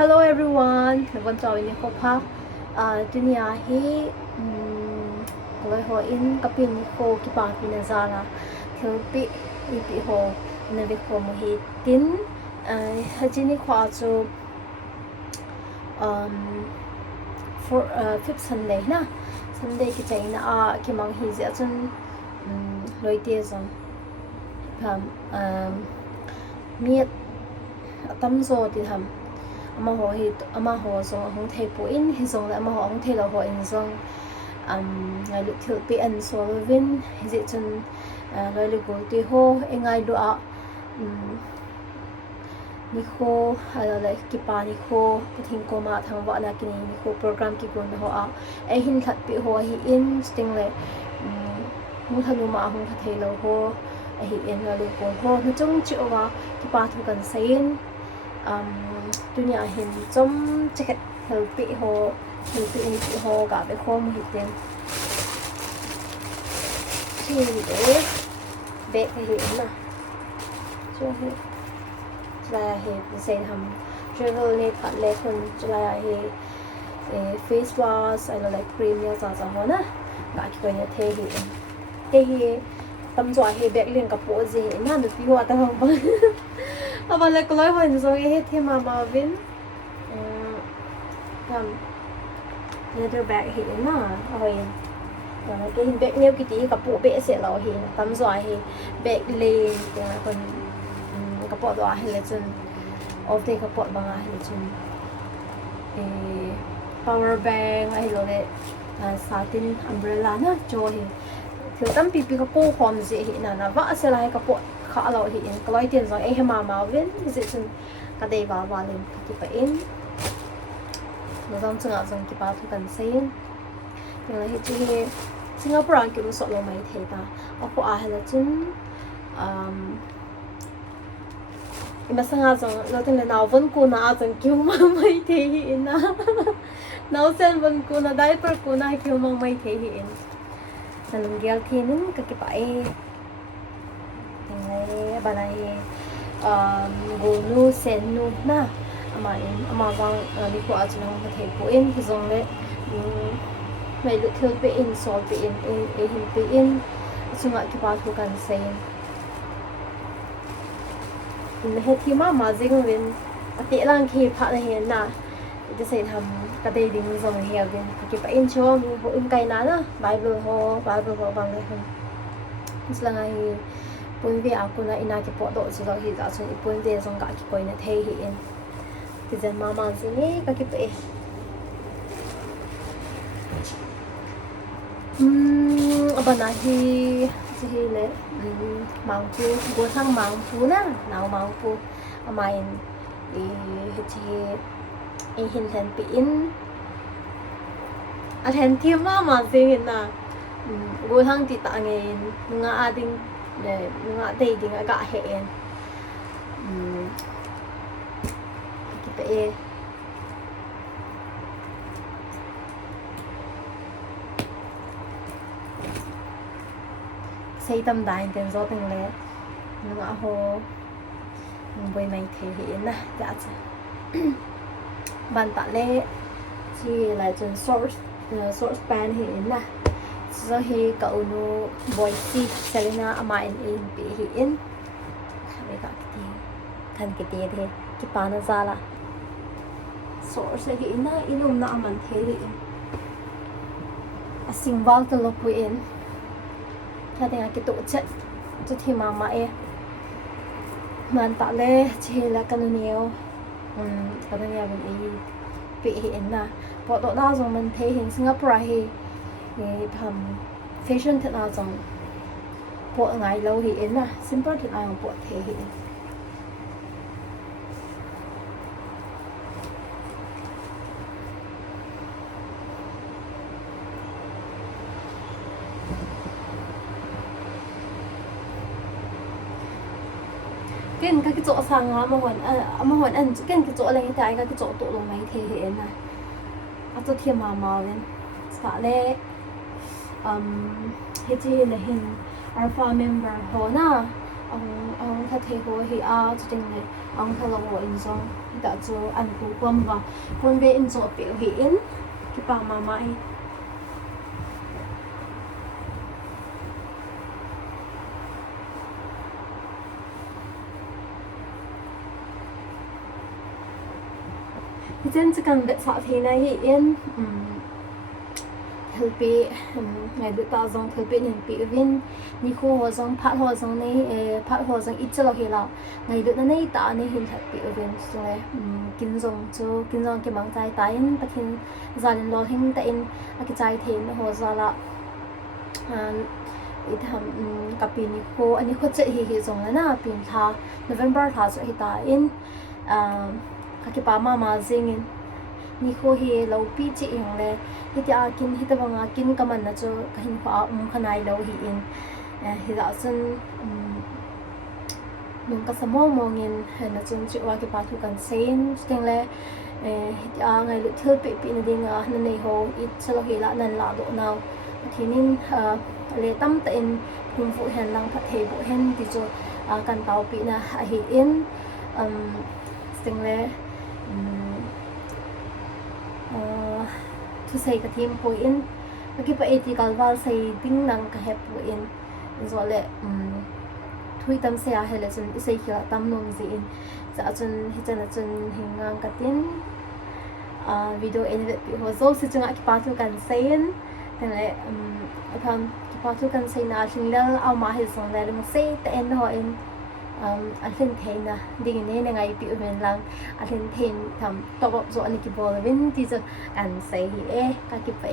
Hello everyone, nagwan tawin ni ko pa. Dunia hi kolay ho in kapin ko kipa pinazala. Kilpi ipi ho nabi ko mo hitin. Hajini ko aso for fifth Sunday na. Sunday kita ina kimang hizi atun loitezam. Miet tamzo di ham. Ama ho song hong thei po in hi song ama ho hong thei lo ho in song ngai lu thil pe an so vin hi je chun loi lu go ti ho engai do a ni ho ala le ki pa ni ho thing ko ma thang wa na ki ni ho program ki gon ho a e hin khat pi ho hi in sting le mu thanu ma hong thei lo ho hi in lu go ho na chung chi wa ki pa thu kan sain dunia hin zum check helpi ho ni ho ga be kho mu hitin chi de be hi na cho hi la hi se ham travel ne phat le khun la hi face wash I like cream ya za ho na ga ki ko ne the hi tâm dọa hi bẹc liền cặp bộ gì na được đi hoa tao không mà lại có nói hồi rồi hết thêm mà vin leather bag hi na hồi cái hình bẹc nêu cái tí cặp bộ bẹ sẽ lo hi tâm dọa hi bẹc liền còn cặp bộ dọa hi là chân off day cặp bộ bằng hi là chân power bank hay là cái satin umbrella na cho hi thiếu tâm pipi cái cô còn gì hiện là vợ sẽ lại cái bộ khá là hiện cái loại tiền rồi em mà viên thì sẽ cái đây vào lên cái phải in nó giống chừng nào giống cái bao thu cần xem nhưng là hiện chỉ Singapore kiểu số lo mấy thế ta ở phố ai là chính mà sang à giống nó tên là nào vẫn cô nào giống kiểu mà mấy thế hiện na Naosen vẫn cô nào diaper cô nào kiểu mà mấy thế hiện nalunggil kinin kakipae ngay balay gonu senu na amawang ni ko at nang matay po in kizong le may lutil pe in sol pe in hin pe in sunga kipa ko kan sayin lahat ki mama jing win ati lang ki pha na hen na ito say tham cái đây đi rồi hiểu đi cái phải in cho bộ in cái nào đó Bible ho bằng này không là ngày buổi về aku na ina cái bộ độ chỉ là hiện tại chúng buổi về xong cả cái buổi này thấy hiện thì giờ mama gì nè cái phải ở này thì là mang phu bữa thang mang phu na nào mang phu mà thì hình thành pin thành thêm mà xin na gua thang ti ta nghe nga ading để nga đây thì nga gạ hệ cái bé xây tâm đại tiền do từng lẽ nga hồ với mày thể hiện na dạ bạn tạ lệ chỉ là chân source pan hiện na so hi cậu nu voice Selena amain in bị hiện kami ka kiti kan kiti the ki pana zala source hi na inum na aman the hi a symbol to lo in ta de ki to chat to thi mama e man tạ lệ chỉ là kanunio cái này mình bị hiện na bộ độ nào rồi mình thấy hiện Singapore thì thầm fashion thật nào rồi bộ ngày lâu hiện na simple thật nào bộ thể hiện cái chỗ sang mà hoàn ăn cái chỗ này tại cái chỗ tụ lồng máy thể hiện này à tôi thêm màu lên xả lệ hết chi là hình alpha member hồ na ông thật thế hồ hi a cho tình này ông thật là hồ in zong hi đã cho ăn củ bom và con về in zong biểu hiện cái bà mama hi Hiện chỉ cần biết sao thế này hiện help ngày được ta dòng help nên bị vin ni khu hồ dòng phát hồ dòng này phát hồ dòng ít cho lo là ngày được này ta này hiện thật bị vin rồi kinh dòng cho kinh dòng cái mang trái tay bắt hin gia đình lo hình tại cái trái thêm hồ ra là ít ham cặp ni khu anh khu chạy hi dòng là na pin tha November tha cho hi ta in cái bà mama zingin ni khu hi lâu pi chị hồng le hi tia kin hi tawanga kin kaman na cho kahin pa khanai lo hi in hi da chun nung ka samo mongin na chun chi wa ke pa thu kan sein steng le hi tia ngai lu thil pe pi na ding na nei ho it chalo hi la nan la do naw thinin le tam ta in phung fu hen lang phat he bu hen ti cho kan tau pi na hi in steng le thu sei ka thim po in ki pa ethical wal sei ding nang ka hep po in zo le thui tam se a hele chun sei khila tam nom zi in za chun hi chana chun hingang ka tin video edit pi ho zo si chunga ki pa thu kan sei in tang le atham ki pa thu kan sei na hling lal au ma hi song le mo sei te en ho in alhin thein na ding ne ngai pi men lang alhin thein tham top up zo ani ki bol win ti zo kan sei hi ka ki pa